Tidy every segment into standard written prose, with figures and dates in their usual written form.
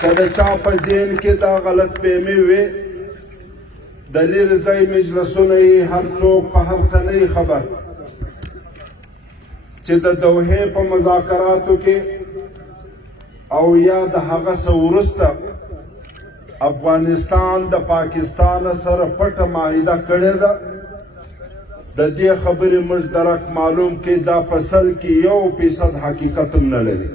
که د چا په ذهن کې دا غلط فهمي وي د لرې ځای مجلسونه یې هر څوک په هر څه نه خبر چې د دوحې په مذاکراتو کې او یا د هغه څه وروسته افغانستان د پاکستان سره پټه معاهده کړې ده د دې خبرې موږ درک معلوم کې دا په سل کې 1% حقیقت هم نه لري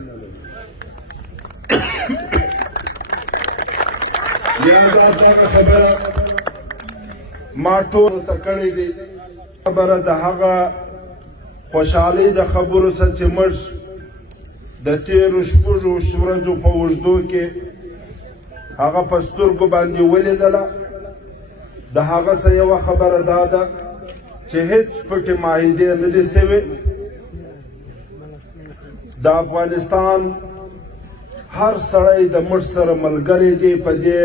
لہذا دغه خبره ما ټولو ته کړې دي خبره د هغه خوشحالۍ د خبرو څخه چې موږ د تېرو شپږو ورځو په اوږدو کې هغه په سترګو باندې ولیدله د هغه څه یوه خبره دا ده چې هیڅ پټې معاهدې نه دي سوې د افغانستان هر سړی د موږ سره ملګری دی په دې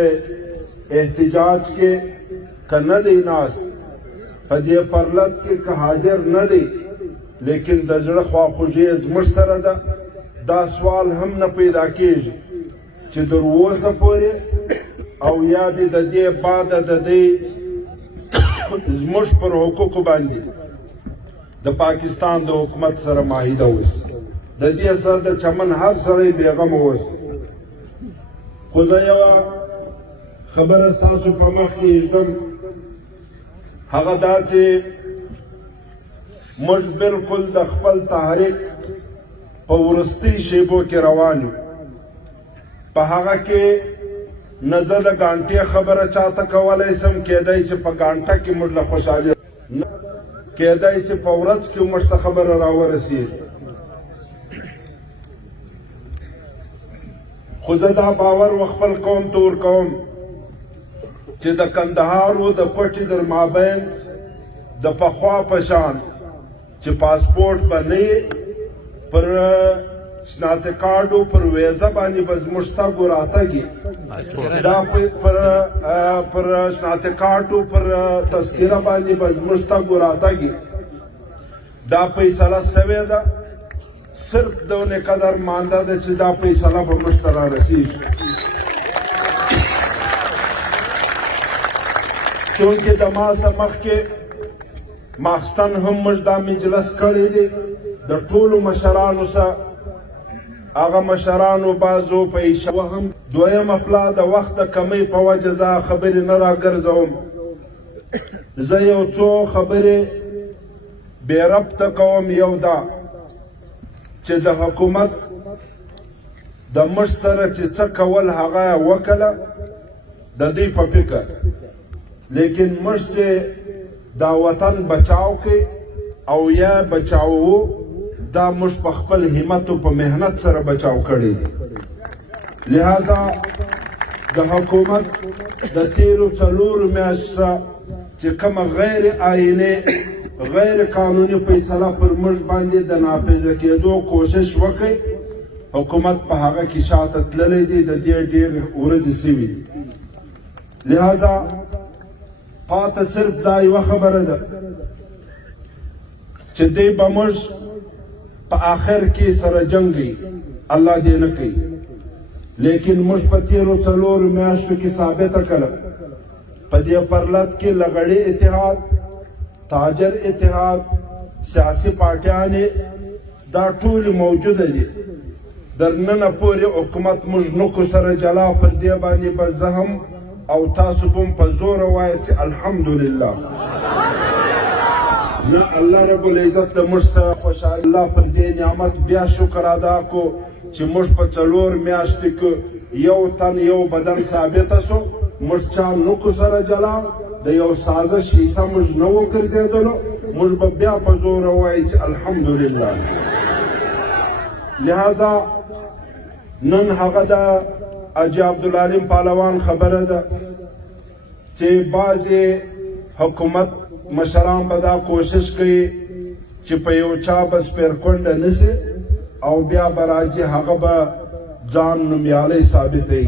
احتجاج کې که نه دی ناست په دې پرلت کې که حاضر نه دی لیکن د زړه خواخوږي زموږ سره ده دا سوال هم نه پیدا کېږي چې تر اوسه پورې او یا دې د دې بعده د دې زموږ پر حقوقو باندې د پاکستان د حکومت سره معاهده اوسي د دې سره د چمن هر سړی بېغمه اوسي خو زه یوه خبره ستاسو په مخ کې ایږدم هغه دا چې موږ بالکل د خپل تحریک په وروستي شیبو کې روان یو په هغه کې نه زه د ګانټې خبره چاته کولی شم کیدای شي په ګانټه کې موږ له خوشحالي کیدای شي په ورځ کې موږ ته خبره راورسېږي خو زه دا باور و خپل قوم ته ورکوم چې د کندهار و د کوټې در مابین د پخوا په شان چې پاسپورټ به نه پر شناختی کارډو پر ویزه باندې به زموږ تګ و راتګ دا پر شناختی کارډو پر تذکره باندې به زموږ تګ و راتګ دا فیصله سوې ده صرف دونه قدر مانده ده چې دا فیصله به موږ ته رارسېږي چونکې د ما څه مخکې ماخستن هم موږ دا مجلس کړی دی د ټولو مشرانو سره هغه مشرانو بعضو په اشاره هم دویمه پلا د وخت د کمۍ په وجه زه خبرې نه راګرځوم زه یو څو خبرې بې ربطه کوم یو دا چې د حکومت د موږ سره چې څه کول هغه وکړه د دوی په فکر لیکن موږ چې دا وطن بچاو کې او یا بچاو دا موږ په خپل همت او په مهنت سره بچاو کړی لہذا د حکومت د تیرو څلورو میاشتو چې کومه غیر آئینی غیر قانوني فیصله پر موږ باندې د نافذه کېدو کوشش وکړي حکومت په هغه کې شاته تللی دی د دې ډېر ورځې سوي لہذا پاته صرف دا یوه خبره ده چې دی به موږ په آخر کې سره جنګي الله دې نه کوي لیکن موږ په تیرو څلورو میاشتو کې ثابته کړه په دې پرلت کې لغړی اتحاد تاجر اتحاد سیاسي پارټیانې دا ټول موجوده دي درننه پورې حکومت موږ نکو سره جلا پر دې باندې به زه هم او تاسو هم په زور وایئ چې الحمدلله نه الله رب العزت د موږ سره خوشحال الله پر دې نعمت بیا شکر ادا کو چې موږ په څلور میاشتې کې یو تن یو بدن ثابته سو موږ چا نکو سره جلا د یو سازش حصه موږ نه وګرځېدلو موږ به بیا په زور وایو چې الحمدلله لہذا نن هغه د حاجي عبدالعلیم پهلوان خبره ده چې بعضې حکومت مشران به دا کوشش کوي چې په یو چا به سپیرکونډه نسي او بیا به راځي هغه به ځان نومیالی ثابتوي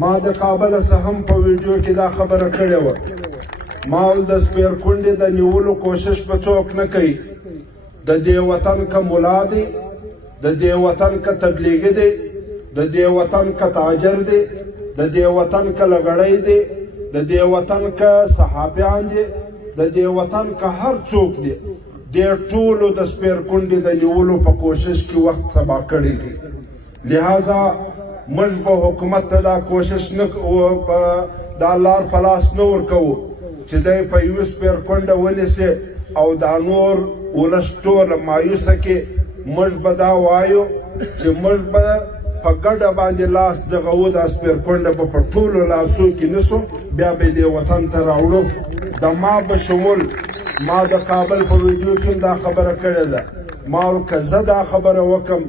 ما د کابل څخه هم په ویډیو کې دا خبره کړې وه ما ول د سپیرکونډې د نیولو کوشش به څوک نه کوي د دې وطن که ملا دی د دې وطن که تبلیغي دی د دې وطن که تاجر دی، د دې وطن که لغړی دی، د دې وطن که صحابیان دي، د دې وطن که هر څوک دی، دې ټولو د سپېرکونډې د نیولو په کوشش کې وخت سبا کړی دی. لہذا موږ به حکومت ته دا کوشش نه دا لار په لاس نه ورکوو چې دی په یوه سپېرکونډه ونیسي او دا نور ولس ټوله مایوسه کړي. موږ به دا وایو چې موږ به په ګډه باندې لاس دغو دا سپېرکونډه به په ټولو لاسو کې نیسو، بیا به دې وطن ته راوړو. د ما به شمول ما د کابل په ویډیو کې دا خبره کړې ده، ما که زه دا خبره وکم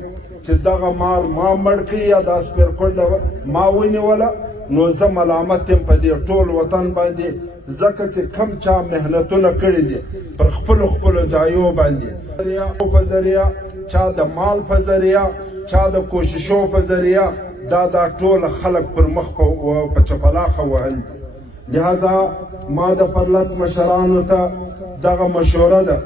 چې دغه مار ما مړ کړي یا دا سپېرکونډه ما ونیوله، نو زه ملامت یم په دې ټول وطن باندې، ځکه چې کم چا محنتونه کړي دي پر خپلو ځایو باندې، په ذریعه چا د مال په ذریعه، چا د کوششو په ذریعه، دا ټول خلک پر مخ په چپلاخه وهل. لہذا ما د پرلط مشرانو ته دغه مشوره ده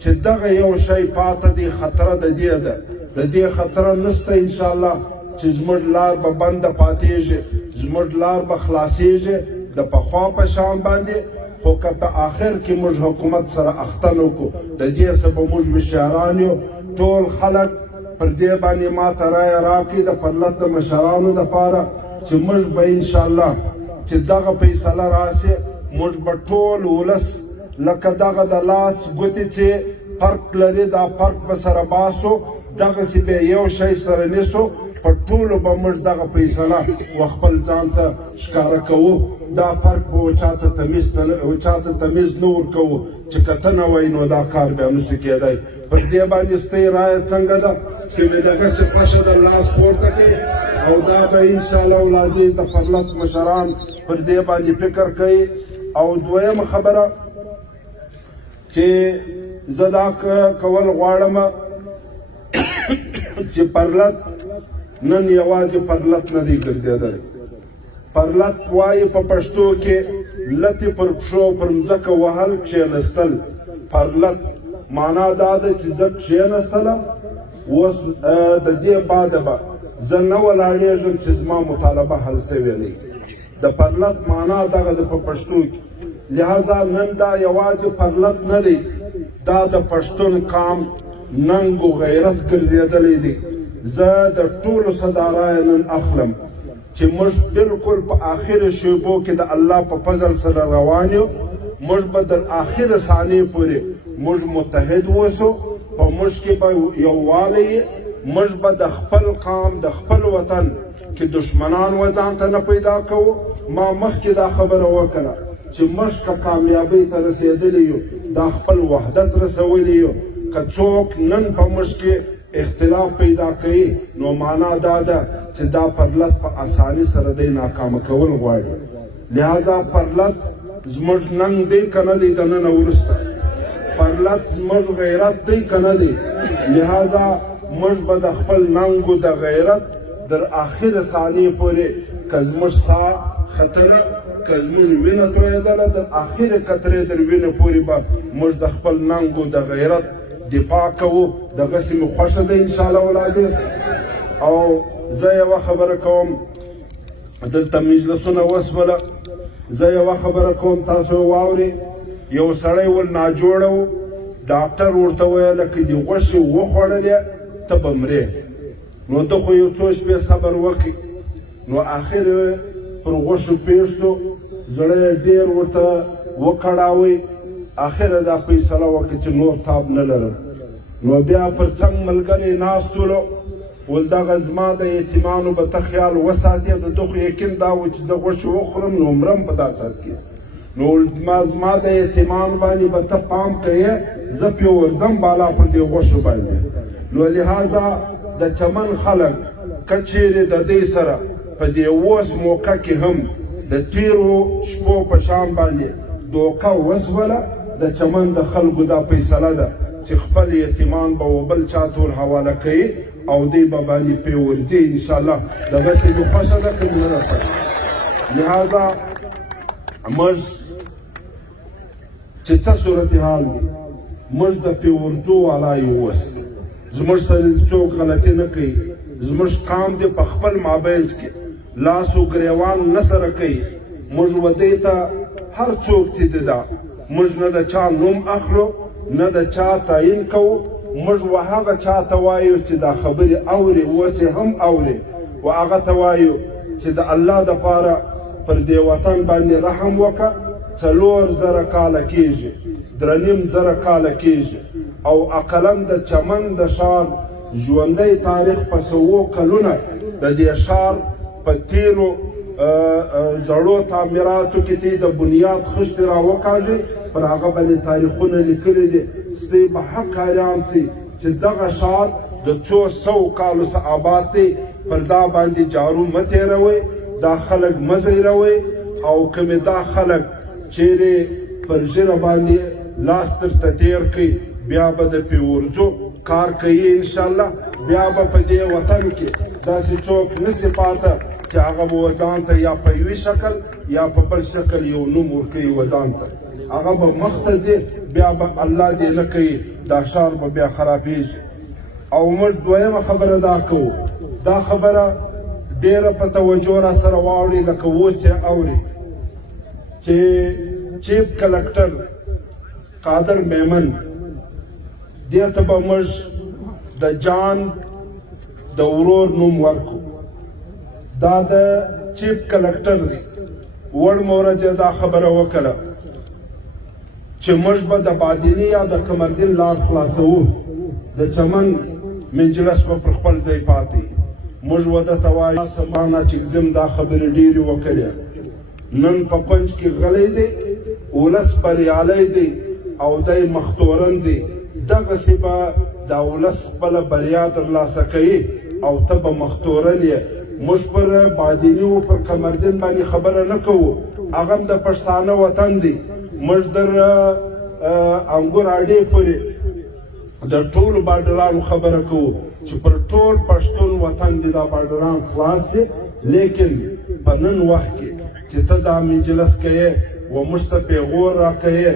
چې دغه یو شی پاته دی، خطره د دې ده، د دې خطره نشته انشاءالله چې زموږ لار به بنده پاتېږي، زموږ لار به خلاصېږي د پخوا په شان باندې. خو که په آخر کې موږ حکومت سره اختن وکړو، د دې څه به موږ مشران یو، ټول خلک پر دې باندې ما ته رایه راکړي د پرلط د مشرانو دپاره چې موږ به انشاءالله چې دغه فیصله راسي، موږ به ټول ولس لکه دغه د لاس ګوتې چې فرق لري دا فرق به سره باسو، دغسې به یو شی سره نیسو، په ټولو به موږ دغه فیصله و خپل ځان ته ښکاره کوو. دا فرق به چاته تمیز نه ورکوو چې که ته نه وایي نو دا کار بیا نسو کېدی. پر دې باندې ستی رایه څنګه ده چې مې دغسې خوښه ده لاس پورته کړي، او دا به انشاءالله العزیز د پرلط مشران پر دې باندې فکر کوي. او دویمه خبره چې زه دا کول غواړم چې پرلط نن یوازې پرلط نه دی ګرځېدلی. پرلط وایي په پښتو کې لتې پر پښو پر مځکه وهل کښېنستل. پرلط معنا دا ده چې زه کښېنستلم، اوس د دې باده به زه نه ولاړېږم چې زما مطالبه حل سوې نه وي. د پرلط معنا دغه ده په پښتو کې. لہذا نن دا یوازې پرلط نه دی، دا د پښتون قام ننګ و غیرت ګرځېدلی دی. زه د ټولو څخه رایه نن اخلم چې موږ بالکل په آخرو شیبو کې د الله په فضل سره روان یو. موږ به تر آخره ثانیې پورې موږ متحد اوسو، په موږ کې به یووالی، موږ به د خپل قام د خپل وطن کې دشمنان و ځان ته نه پیدا کوو. ما مخکې دا خبره وکړه چې موږ که کامیابۍ ته رسېدلی یو، دا خپل وحدت رسولی یو. که څوک نن په موږ کې اختلاف پیدا کوي، نو معنا دا ده چې دا پرلط په اساني سره دی ناکامه کول غواړي. لہذا پرلط زموږ ننګ دی که نه دی دننه وروسته، پرلط زموږ غیرت دی که نه دی. لہذا موږ به د خپل ننګ و د غیرت در آخره ثانیې پورې که زموږ ساه ختله، که زموږ وینه تویېدله، در آخره قطرې تر وینې پورې به موږ د خپل ننګ و د غیرت دفاع کوو. دغسې مې خوښه ده انشاءالله العزیز. او زه یوه خبره کوم، دلته مجلسونه وسوله، زه یوه خبره کوم تاسو واورئ. یو سړی ول ناجوړه و، ډاکټر ورته ویله که دې غوښې وخوړلې ته به مرې. نو ده خو یو څو شپې صبر وکړي، نو آخر پر غوښو پېښ شو، زړه یې ډېر ورته وکړاوی. آخره دا فیصله وکړه چې نور تاب نه لرم. نو بیا پر څنګ ملګري ناست ولو، ول دغه زما د یتیمانو به ته خیال وساتې. د ده خو یقین دا و چې زه غوښې وخورم نو مرم په دا ساعت کې. نو زما د یتیمانو باندې به ته پام کوې، زه پرې ورځم بالا پر دې غوښو باندې. نو لہذا د چمن خلک که چیرې د دې سره په دې اوس موقع کې هم د تیرو شپو په شان باندې دوکه وسوله، د چمن د خلکو دا فیصله ده چې خپل یتیمان به و بل چا ته ورحواله کوي او دی به باندې پرې ورځي انشاءالله. دغسې مې خوښه ده که مې نه ده خوښه. لہذا موږ چې څه صورتحال دی، موږ د پرې ورځو والا یو اوس، زموږ سره څوک غلطي نه کوي، زموږ قام دې په خپل مابینځ کې لاس و ګریوان نه سره کوي موږ ودې ته هر څوک چې دی دا موږ نه د چا نوم اخلو نه د چا تعیین کوو موږ هغه چا ته وایو چې دا خبرې اوري اوس یې هم اوري و هغه ته وایو چې د الله دپاره پر دې وطن باندې رحم وکړه 4000 کاله کېږي 3.5 کاله کېږي او اقلا د چمن د ښار ژوندی تاریخ په 100 کلونه د دې ښار په تیرو زړو تعمیراتو کې د بنیاد خښتې راوکاږي پر هغه باندې تاریخونه لیکلي دي ستی به حق حیران سي چې دغه ښار د 200 کالو څخه آباد دی پر دا باندې جارو مه تېروئ دا خلک مه زیروئ او کومې دا خلک چیرې پر ژیره باندې لاس درته تېر کوي بیا به د پیورځو کار کوي انشاءالله بیا به په دې وطن کې داسې څوک نسي پاته چې هغه به وځان ته یا په یوې شکل یا په بل شکل یو نوم ورکوي وځان ته هغه به مخته ځي بیا به الله دې نه کوي دا ښار به بیا خرابېږي او موږ دویمه خبره دا کوو دا خبره ډېره په توجه را سره واوري لکه اوس یې اوري چې چیف کلکټر قادر میمن دې ته به موږ د جان د ورور نوم ورکو دا د چیف کلکټر دی وړ مورج دا خبره وکړه چې موږ به د بادینی یا د قمردین لار خلاصوو د چمن منجلس به پر خپل ځای پاتې موږ وده ته وایو سمانه چې زم دا خبرې ډېرې وکړې نن په کونج کې غلی دی ولس بریالی دی او دی مختورن دی دغسې به دا ولس خپله بریا ترلاسه کوي او ته به مختورن یې موږ پر بادیني و پر قمردین باندې خبره نه کوو هغه هم د پښتانه وطن دی موږ در انګور اډې پورې د ټولو بارډرانو خبره کوو چې پر ټول پښتون وطن دی دا بارډران خلاص دی لیکن په نن وخت کې چې ته دا مجلس کوې و موږ ته پیغور راکوې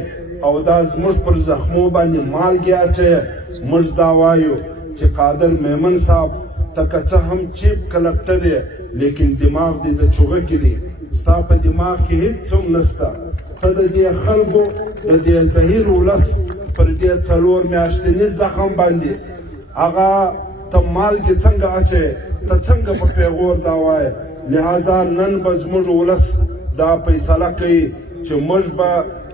او دا زموږ پر زخمو باندې مالګې اچوې موږ دا وایو چې قادر میمن صاحب ته که څه هم چیف کلکټر یې لیکن دماغ دې د چوغکې دی ستا په دماغ کې هېڅ هم نشته ته د دې خلکو د دې زهیر ولس پر دې 4 میاشتني زخم باندې هغه ته مالګې څنګه اچوې ته څنګه په پیغور دا وایې لہذا نن به زموږ ولس دا فیصله کوي چې موږ به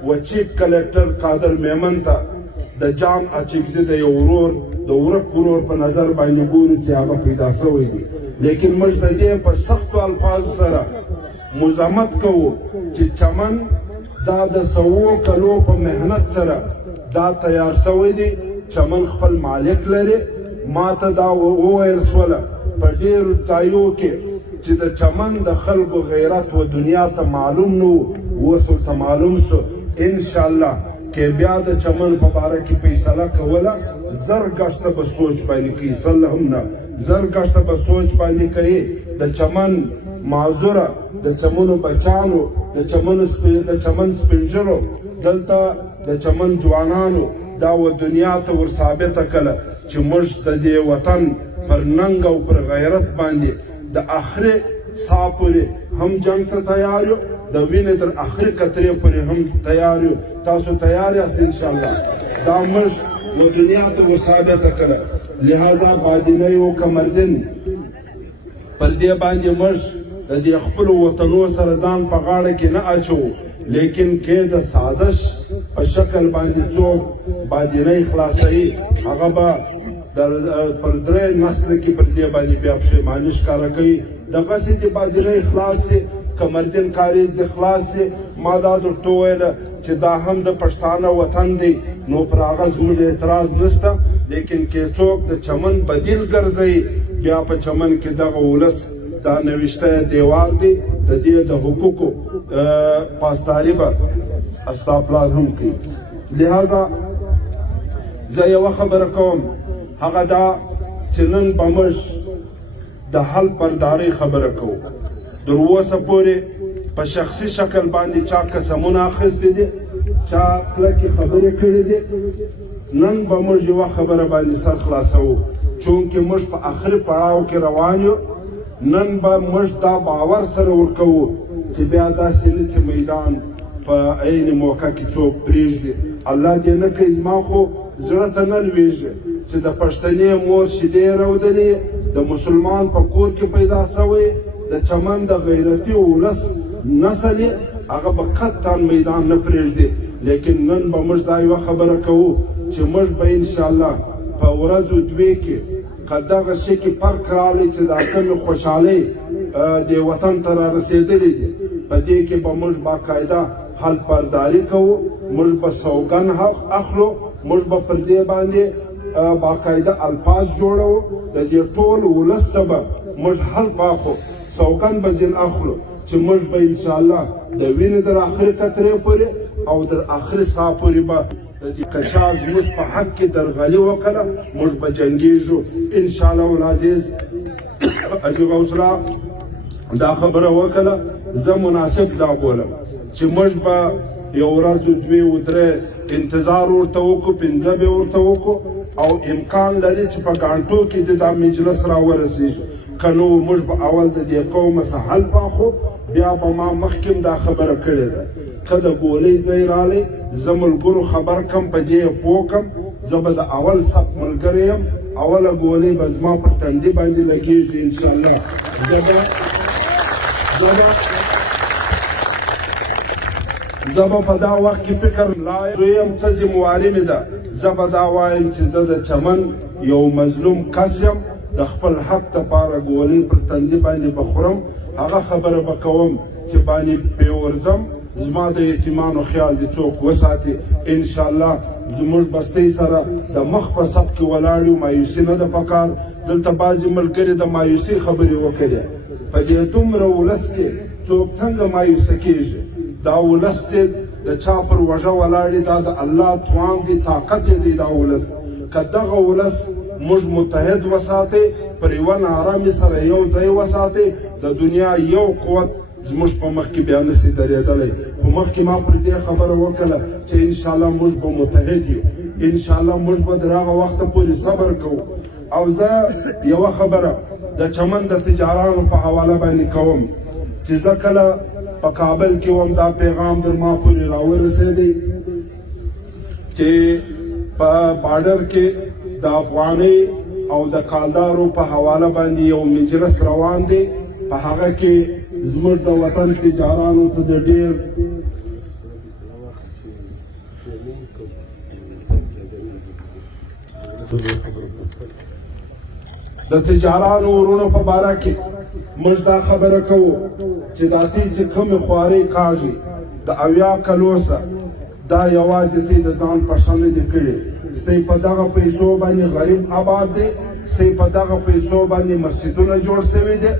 و چیف کلکټر قادر میمن ته د جان اچکزي د یو ورور د ورک ورور په نظر باندې ګورو چې هغه پیدا شوی دی لیکن موږ د دې په سختو الفاظو سره مزاحمت کوو چې چمن دا د 100 کلو په محنت سره دا تیار شوی دی چمن خپل مالک لري ما ته دا وویل شوله په ډېرو ځایو کې چې د چمن د خلکو غیرت و دنیا ته معلوم نه و اوس ورته معلوم شو انشاءالله کې بیا د چمن په باره کې فیصله کوله زر ګشته به سوچ باندې کوي صله هم نه زر ګشته به سوچ باندې کوي د چمن معذوره د چمنو بچانو د چمن سپینجرو دلته د چمن ځوانانو دا و دنیا ته ور ثابته کړه چې موږ د دې وطن پر ننګ او پر غیرت باندې د آخري ساه پورې هم جنګ ته تیار یو د وینې تر آخري قطرې پورې هم تیار یو تاسو تیار یاست انشاءالله دا موږ و دنیا ته ور ثابته کړه لہذا بادینی و قمردین پر دې باندې موږ د دې خپلو وطنو سره ځان په غاړه کې نه اچوو لیکن کې د سازش په شکل باندې څوک بادینی خلاصوي هغه به پر 3 نسل کې پر دې باندې بیا پښیماني ښکاره کوي دغسې د بادینی خلاص سي قمردین کاریز د خلاص سي ما دا درته وویله چې دا هم د پښتانه وطن دی نو پر هغه زموږ اعتراض نشته لیکن کې څوک د چمن بدیل ګرځوي بیا په چمن کې دغه ولس دا نوشته دیوار دی د دې د حقوقو پاسداري به استاپلاد هم کوي لہذا زه یوه خبره کوم هغه دا چې نن به موږ د حل پردارۍ خبره کوو تر اوسه پورې په شخصي شکل باندې چا قسمونه اخیستي دي چا کلکې خبرې کړې دي نن به موږ یوه خبره باندې سر خلاصوو چونکې موږ په آخري پړاو کې روان یو نن به موږ دا باور سره ورکوو چې بیا داسې نه چې میدان په عین موقع کې څوک پرېږدي. الله دې نه کوي زما خو زړه ته نه لوېږي چې د پښتنې مور شیدې رودلې د مسلمان په کور کې پیدا سوی د چمن د غیرتي ولس نسل یې هغه به قطعا میدان نه پرېږدي. لیکن نن به موږ دا یوه خبره کوو چې موږ به انشاءالله په ورځو دوې کې که دغه شي کې فرق راغلی چې دا کومې خوشحالۍ دې وطن ته را رسېدلې دي په دې کې به موږ باقاعده حل برداري کوو. موږ به سوګن اخلو، موږ به پر دې باندې باقاعده الفاظ جوړو د دې ټول ولس سبا موږ حل پاخو سوګن به ځین اخلو چې موږ به انشاءالله د وینې تر آخري قطرې پورې او تر آخري ساه پورې به د دې کشا زموږ په حق کې درغلي وکړه موږ به جنګېږو انشاءالله العزیز. حاجي غوث الله دا خبره وکړه زه مناسب دا بولم چې موږ به یو ورځ دوې و درې انتظار ورته وکړو، پنځه به ورته وکړو او امکان لري چې په ګانټو کې د دا مجلس راورسېږي. که نو موږ به اول د دې قومه څه حل پاخو بیا به ما مخکې دا خبره کړې ده که د ګولۍ ځای رالی زه ملګرو خبر کم په دې پوه کم زه به د اول صف ملګری یم اوله ګولۍ به زما پر تندي باندې لګېږي انشاءالله. زه به په دا وخت کې فکر دویم څه ذمواري مې ده زه به دا وایم چې زه د چمن یو مظلوم کس یم د خپل حق دپاره ګولۍ پر تندي باندې به خورم هغه خبره به کوم چې باندې پرې ورځم زما د یتیمانو خیال دې څوک وساتي انشاءالله. زموږ بستۍ سره د مخ په صف کې ولاړ یو مایوسي نه ده پکار. دلته بعضې ملګري د مایوسۍ خبرې وکړې په دې دومره ولس کې څوک څنګه مایوسه کېږي دا ولس چې د چا پر وژه ولاړې دا د الله توان دی طاقت یې دی دا ولس. که دغه ولس موږ متحد وساتئ پر یوه نارامي سره یو ځای وساتئ د دنیا یو قوت زموږ په مخ کې بیا نسي درېدلی. خو مخکې ما پر دې خبره وکړه چې انشاءالله موږ به متحد یو انشاءالله موږ به تر هغه وخته پورې صبر کوو. او زه یوه خبره د چمن د تجارانو په حواله باندې کوم چې زه کله په کابل کې وم دا پیغام در ما پورې راورسېدی چې په بارډر کې د افغانۍ او د کالدارو په حواله باندې یو مجلس روان دی په هغه کې زموږ د وطن تجارانو ته د ډېر د تجارانو ورونو په باره کې موږ دا خبره کوو چې دا تی چې کومې خوارۍ کاږي د 80 کلو څخه دا یوازې تی د ځان په شان نه دي کړي. ستی په دغه پیسو باندې غریب آباد دی، ستی په دغه پیسو باندې مسجدونه جوړ شوي دي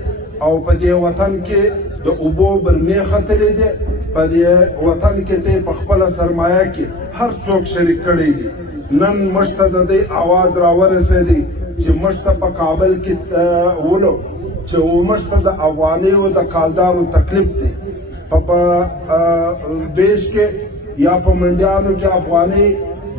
او په دې وطن کې د اوبو برمې ختلې دي. په دې وطن کې تی په خپله سرمایه کې هر څوک شریک کړی دي. نن موږ ته د دې اواز راورسېدی چې موږ ته په کابل کې ولو چې موږ ته د افغانیو د کالدارو تکلیف دی. په دیش کې یا په منډیانو کې افغاني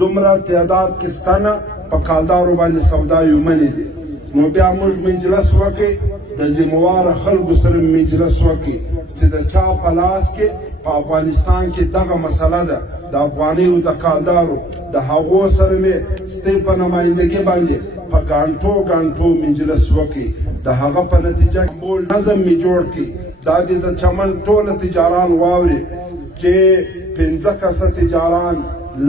دومره تعداد کې ستنه په کالدارو باندې سوداوي منې دي. نو بیا موږ مجلس وکړئ د ذمواره خلکو سره مجلس وکړئ چې د چا په لاس کې په افغانستان کې دغه مسله ده د افغانیو د کالدارو د هغو سره مې ستی په نمایندګۍ باندې په ګانټو مجلس وکړي د هغه په نتیجه کې نظم مې جوړ کړي دا دې د چمن ټوله تجاران واوري چې 15 کسه تجاران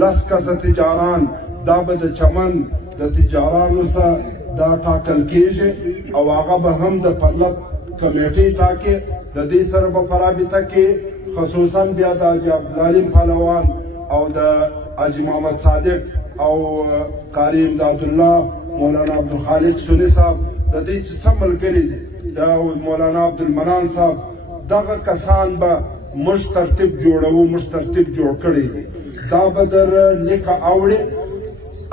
10 کسه تجاران دا به د چمن د تجارانو سره دا ټاکل کېږي او هغه به هم د پرلط کمیټې ټاکي. د دې سره به په رابطه کې خصوصا بیا د حاجي عبدالعلیم پهلوان او د حاجي محمد صادق او قاری امدادالله مولانا عبدالخالق سنی صاحب د دې چې څه ملګري دي د مولانا عبدالمنان صاحب دغه کسان به موږ ترتیب جوړوو موږ ترتیب جوړ کړی دی. دا به در لیکه اوړي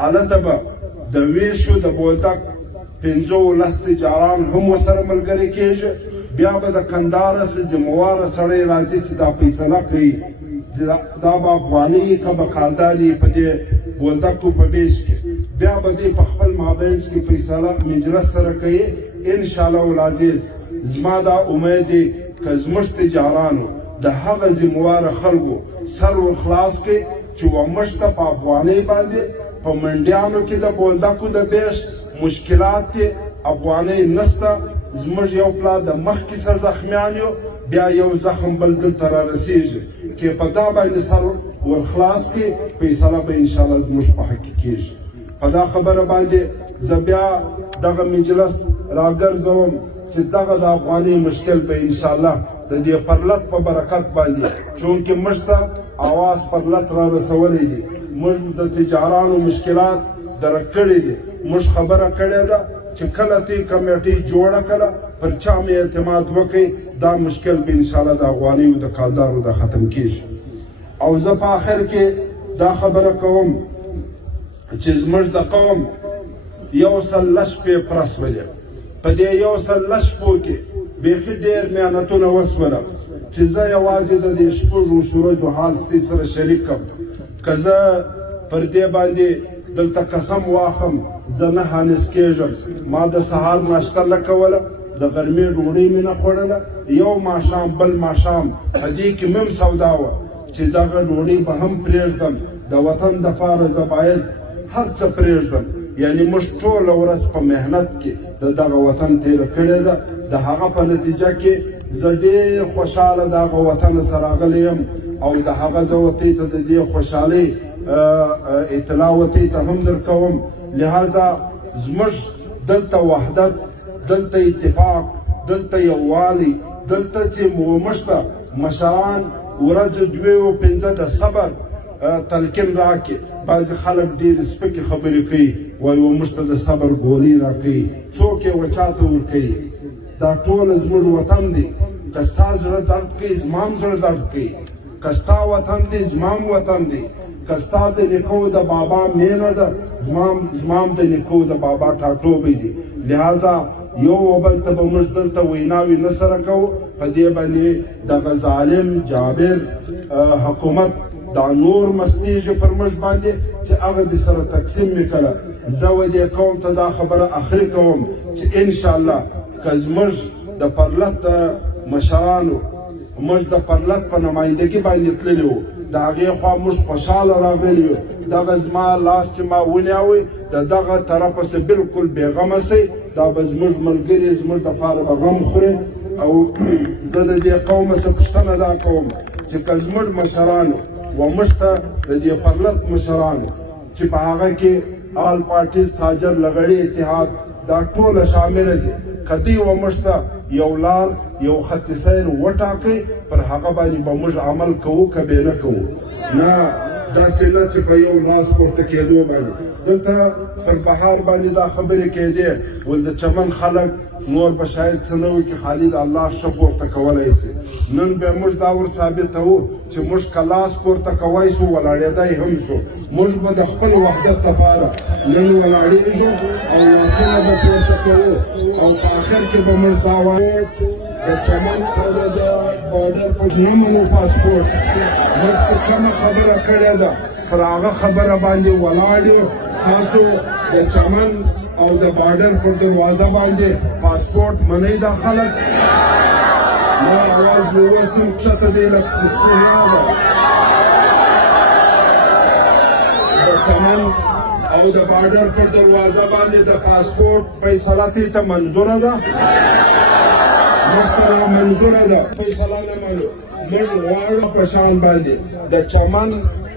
هلته به د ویشو د بولدک 15 تجاران هم ورسره ملګري کېږي. بیا به د کندهار څخه ذمواره سړی راځي چې دا فیصله کوي دا به افغاني که به کالداري په دې بولدکو په بیس کې بیا به دې په خپل مابینځ کې فیصله مجلس سره کوي انشاءالله العزیز. زما دا امید دی که زموږ تجارانو د هغه ذمواره خلکو سر ورخلاص کړي چې وموږ ته په افغانۍ باندې په منډیانو کې د بولدکو د بیش مشکلات دي، افغانۍ نشته. زموږ یو پلا د مخکې څه زخمیان یو، بیا یو زخم بل دلته را رسېږي که په دا باندې سر ورخلاص کړي فیصله به انشاءالله زموږ په حق کې کېږي. په دا خبره باندې زه بیا دغه مجلس راګرځوم چې دغه د افغانۍ مشکل به انشاءالله د دې پرلت په برکت باندې، چونکې موږ ته اواز پرلت را رسولی دی، موږ د تجارانو مشکلات درک کړي دي، موږ خبره کړې ده چې کله تی کمیټۍ جوړه کړه پر چا مې اعتماد وکړي دا مشکل به انشاءالله د افغانیو د کالدارو د ختم کېږي. او زه په آخر کې دا خبره کوم چې زموږ د قوم 100 شپې پرس ولې په دې 100 شپو کې بیخي ډېر محنتونه وسوله چې زه یوازې د دې شپږو ورځو حال ستاسو سره شریک کړم. که زه پر دې باندې دلته قسم واخم زه نه حانس کېږم. ما د سهار ناشته نه کوله، د غرمې ډوډۍ مې نه خوړله، یو ماښام بل ماښام په دې کې مې هم سودا وه چې دغه ډوډۍ به هم پرېږدم، د وطن دپاره زه باید هر څه پرېږدم. یعنی موږ ټوله ورځ په محنت کې د دغه وطن تېره کړې ده، د هغه په نتیجه کې زه ډېر خوشحاله د هغه وطن سره راغلی یم او د هغه زه وطن ته د دې خوشحالۍ اطلاع وطن ته هم درکوم. لہذا زموږ دلته وحدت، دلته اتفاق، دلته یووالی، دلته چې موږ ته مشران ورځ دوې او پنځه د صبر تلقین راکړي. بعضې خلک ډېرې سپکې خبرې کوي، وایي موږ ته د صبر ګولۍ راکوي، څوک یې وچاته ورکوي. دا ټوله زموږ وطن دی، که ستا زړه درد کوي زما هم زړه درد کوي، که ستا وطن دی زما هم وطن دی، که ستا د نیکو د بابا مینه ده زما هم د نیکو د بابا ټاټوبی دی. لہذا یو و بل ته به موږ دلته ویناوې نه سره کوو. په دې باندې دغه ظالم جابر حکومت دا نور مستیږي پر موږ باندې چې هغه د سره تقسیم مې کړه. زه و دې قوم ته دا خبره اخري کوم چې انشاءالله که زموږ د پرلت د مشرانو موږ د پرلت په نمایندګي باندې تللي وو، د هغې خوا موږ خوشحاله راغلي یو. دغه زما لاس چې ما ونیوی د دغه طرفه څه بلکل بېغمه سئ، دا به زموږ ملګري زموږ دپاره به غم خوري. او زه د دې قومه څه پوښتنه دا کوم چې که زموږ مشرانو و موږ ته د دې پرلت مشرانو چې په هغه کې آل پارټیز تاجر لغړي اتحاد دا ټوله شامله دي، که دوی و موږ ته یو لار یو خط سیر وټاکئ پر هغه باندې به موږ عمل کوو که بې نه کوو. نه داسې نه چې په یو لاس پورته کېدو باندې. دلته پر بهار باندې دا خبرې کېدې ول د چمن خلک نور به شاید څه نه وي چې خالي د الله ښه پورته کولی شي. نن به موږ دا ور ثابتوو چې موږ که لاس پورته کوی شو ولاړېدی هم شو. موږ به د خپل وحدت لپاره نن ولاړېږو او لاسونه به پورته کوو او په آخر کې به موږ دا وایو د چمن او د بارډر په نه منو پاسپورټ. موږ څه کمه خبره کړې ده پر هغه خبره باندې ولاړ یو. تاسو د چمن او د بارډر پر دروازه باندې پاسپورټ منئ دا خلک؟ ما اواز مې وسم کښته دی لکه سیستمیا ده. د چمن او د بارډر پر دروازه باندې د پاسپورټ فیصله دې ته منظوره ده؟ موږ ته نامنظوره ده، فیصله نه منو. موږ غواړو په شان باندې د چمن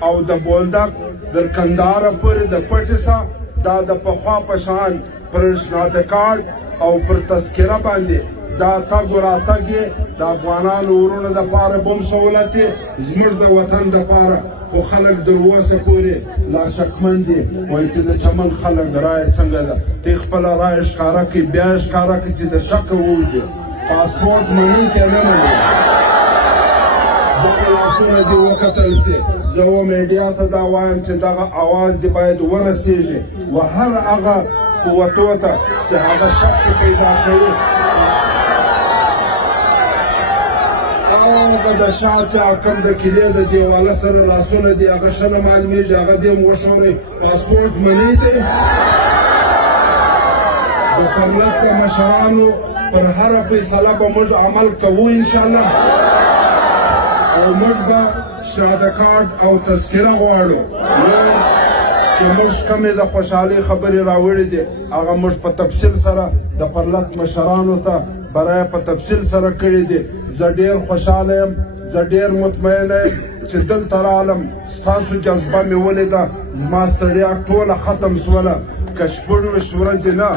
او د بولدک در کندهاره پورې د پټیسه دا د پخوا په شان پر شناخته کارت او پر تذکره باندې دا تګ و راتګ یې د افغانانو ورونو دپاره بم سهولت یې زموږ د وطن دپاره. خو خلک تر اوسه پورې لا شکمن دي، وایي چې د چمن خلک رایه څنګه ده. ته خپله رایه ښکاره کړي، بیا یې ښکاره کړي چې د شکه ووځي. پاسپورټ منئ که نه منئ؟ دغه لاسونه دې وکتل سي. زه و میډیا ته دا وایم چې دغه اواز دې باید ورسېږي و هر هغه قوتو ته چې هغه شک پیدا کوي. هغه د شا چې کوم د کلي د دیواله سره لاسونه دي هغه ښه نه معلومېږي هغه دې هم وښورئ پاسپورټ منې دی د پرلط د مشرانو پر هره فیصله به موږ عمل کوو انشاءالله او موږ به شهاده کارت او تذکره غواړو چې موږ کومې د خوشحالۍ خبرې راوړې دي هغه موږ په تفصیل سره د پرلط مشرانو ته برای په تفصیل سره کړي دي زه ډېر خوشحاله یم زه ډېر مطمئنه یم چې دلته رالم ستاسو جذبه مې ولیده زما ستړیا ټوله ختم شوله که شپږ ورځې نه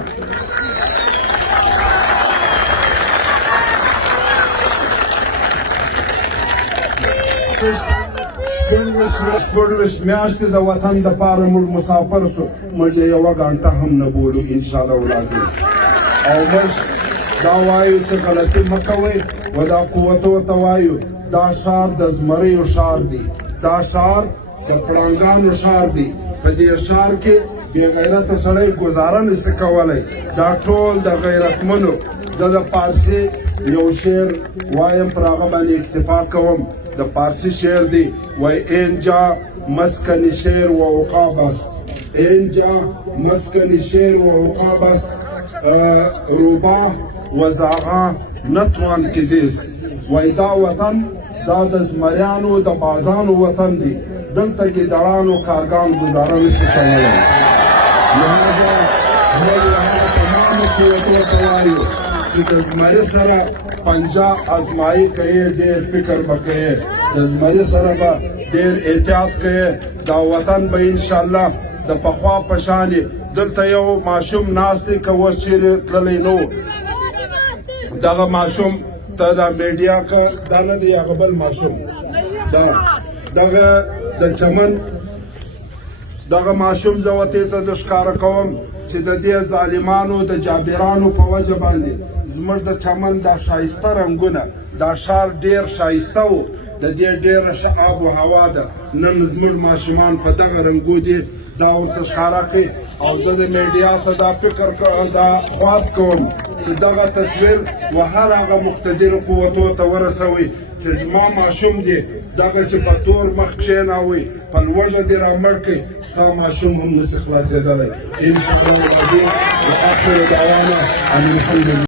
شپږ میاشتې د وطن دپاره موږ مسافر شو موږ یې یوه ګنټه هم نه بولو انشاءالله العظیم او موږ دا وایو چې غلطي مه کوئ و دا قوت ورته وایو دا ښار د زمریو ښار دی دا ښار د پړانګانو ښار دی په دې ښار کې بې غیرته سړی ګزاره نشي کولی دا ټول د غیرتمنو زه د پارسي یو شعر وایم پر هغه باندې اکتفا کوم د پارسی شعر دی وای اینجا مسکن شعر و عقاب است اینجا مسکن شعر و عقاب است روباه و زاغا نتوان که زیست وای دا وطن دا د زمریانو د بازانو وطن دی دلته ګیدړانو کارګان ګزاره نشي کولی لهذا موږ هغه تمامو قوتو ته وایو چې د زمري سره پنجه ازمایي کوي ډېر فکر به کوي د زمري سره به ډېر احتیاط کوي دا وطن به انشاءالله د پخوا په شانې دلته یو ماشوم ناست دی که اوس چیرې تللی نه و دغه ماشوم ته دا میډیا که دا نه دی هغه بل ماشوم دغه د چمن دغه ماشوم زه ورته ته د ښکاره کوم چې د دې ظالمانو د جابرانو په وجه باندې زموږ د چمن دا ښایسته رنګونه دا ښار ډېر ښایسته و د دې ډېره ښه آب و هوا ده نن زموږ ماشومان په دغه رنګو دي دا ورته ښکاره کوي او زه د میډیا څخه دا فکر دا خواست کوم چې دغه تصویر و هر هغه مقتدرو قوتو ته ورسوئ چې زما ماشوم دی دغسې په تور مخ کښېناوئ په لوږه دې رامړ کړئ ستا ماشوم هم نسي خلاصېدلی انشاءالله العظیم وآخر دعوانا ان الحمد لله